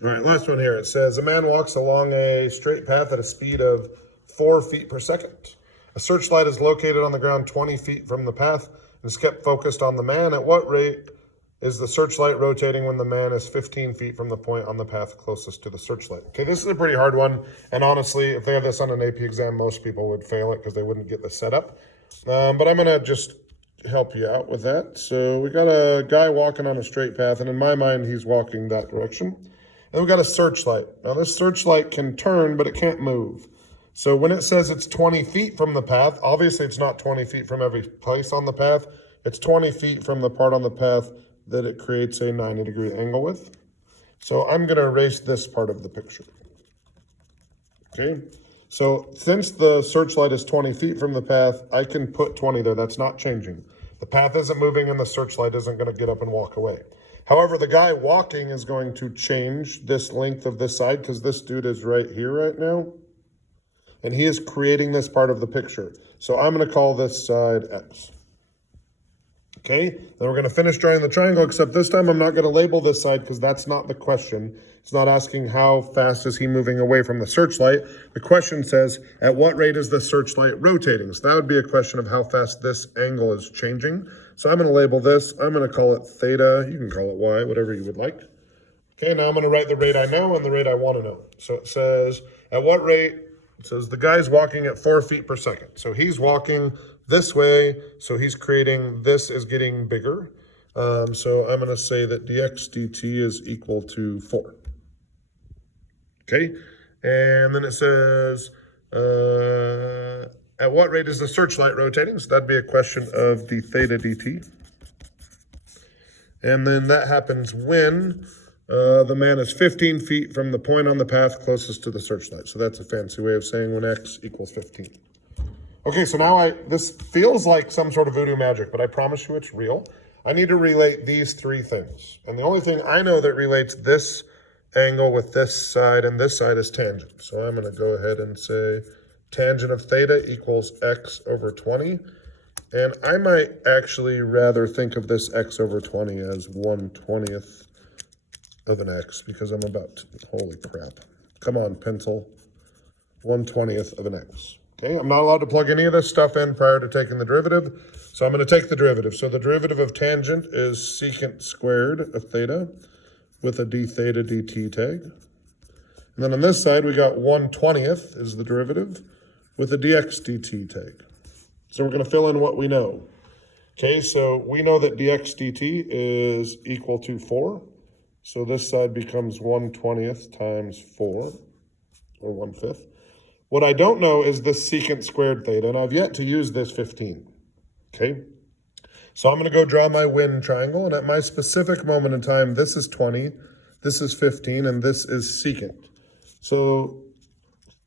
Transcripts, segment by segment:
All right, last one here. It says, a man walks along a straight path at a speed of 4 feet per second. A searchlight is located on the ground 20 feet from the path and is kept focused on the man. At what rate is the searchlight rotating when the man is 15 feet from the point on the path closest to the searchlight? Okay, this is a pretty hard one. And honestly, if they have this on an AP exam, most people would fail it because they wouldn't get the setup. But I'm going to just help you out with that. So we got a guy walking on a straight path, and in my mind, he's walking that direction. And we got a searchlight. Now this searchlight can turn, but it can't move. So when it says it's 20 feet from the path, obviously it's not 20 feet from every place on the path. It's 20 feet from the part on the path that it creates a 90-degree angle with. So I'm going to erase this part of the picture. Okay. So since the searchlight is 20 feet from the path, I can put 20 there. That's not changing. The path isn't moving and the searchlight isn't going to get up and walk away. However, the guy walking is going to change this length of this side because this dude is right here right now. And he is creating this part of the picture. So I'm going to call this side X. Okay, then we're going to finish drawing the triangle, except this time I'm not going to label this side because that's not the question. It's not asking how fast is he moving away from the searchlight. The question says, at what rate is the searchlight rotating? So that would be a question of how fast this angle is changing. So I'm going to label this. I'm going to call it theta. You can call it y, whatever you would like. Okay, now I'm going to write the rate I know and the rate I want to know. So it says, at what rate? It says the guy's walking at 4 feet per second. So he's walking this way, so he's creating, this is getting bigger. So I'm going to say that dx dt is equal to 4. Okay, and then it says, at what rate is the searchlight rotating? So that'd be a question of d theta dt. And then that happens when the man is 15 feet from the point on the path closest to the searchlight. So that's a fancy way of saying when x equals 15. Okay, so now this feels like some sort of voodoo magic, but I promise you it's real. I need to relate these three things. And the only thing I know that relates this angle with this side and this side is tangent. So I'm going to go ahead and say tangent of theta equals x over 20. And I might actually rather think of this x over 20 as 1/20th of an x because I'm about to, holy crap. Come on, pencil. 1/20th of an x. Okay, I'm not allowed to plug any of this stuff in prior to taking the derivative. So I'm going to take the derivative. So the derivative of tangent is secant squared of theta with a d theta dt tag. And then on this side, we got 1/20th is the derivative with a dx dt tag. So we're going to fill in what we know. Okay, so we know that dx dt is equal to 4. So this side becomes 1/20th times 4, or 1/5. What I don't know is this secant squared theta, and I've yet to use this 15. Okay, so I'm going to go draw my Wynn triangle, and at my specific moment in time, this is 20, this is 15, and this is secant. So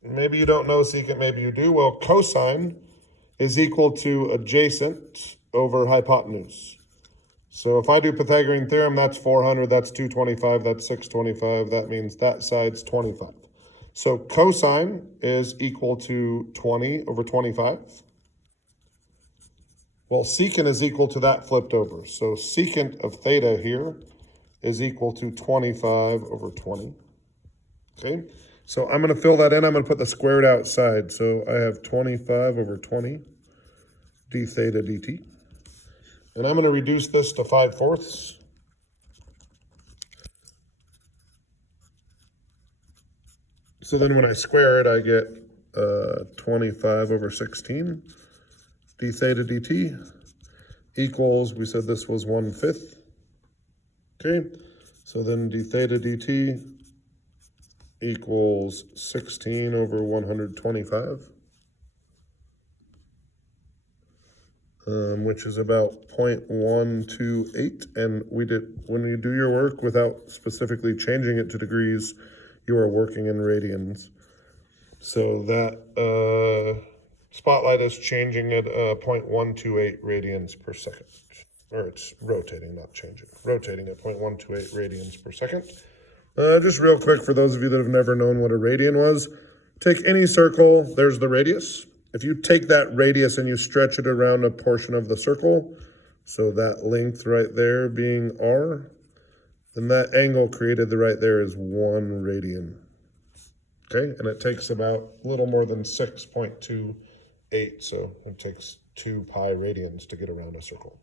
maybe you don't know secant, maybe you do. Well, cosine is equal to adjacent over hypotenuse. So if I do Pythagorean theorem, that's 400, that's 225, that's 625. That means that side's 25. So cosine is equal to 20 over 25. Well, secant is equal to that flipped over. So secant of theta here is equal to 25 over 20. Okay, so I'm going to fill that in. I'm going to put the squared outside. So I have 25 over 20 d theta dt. And I'm going to reduce this to 5/4. So then when I square it, I get 25 over 16 d theta dt equals, we said this was 1/5. Okay, so then d theta dt equals 16 over 125. Which is about 0.128. And when you do your work without specifically changing it to degrees, you are working in radians. So that spotlight is changing at 0.128 radians per second. Or it's rotating, not changing. Rotating at 0.128 radians per second. Just real quick, for those of you that have never known what a radian was, take any circle, there's the radius. If you take that radius and you stretch it around a portion of the circle, so that length right there being r, then that angle created right there is 1 radian. Okay, and it takes about a little more than 6.28, so it takes 2 pi radians to get around a circle.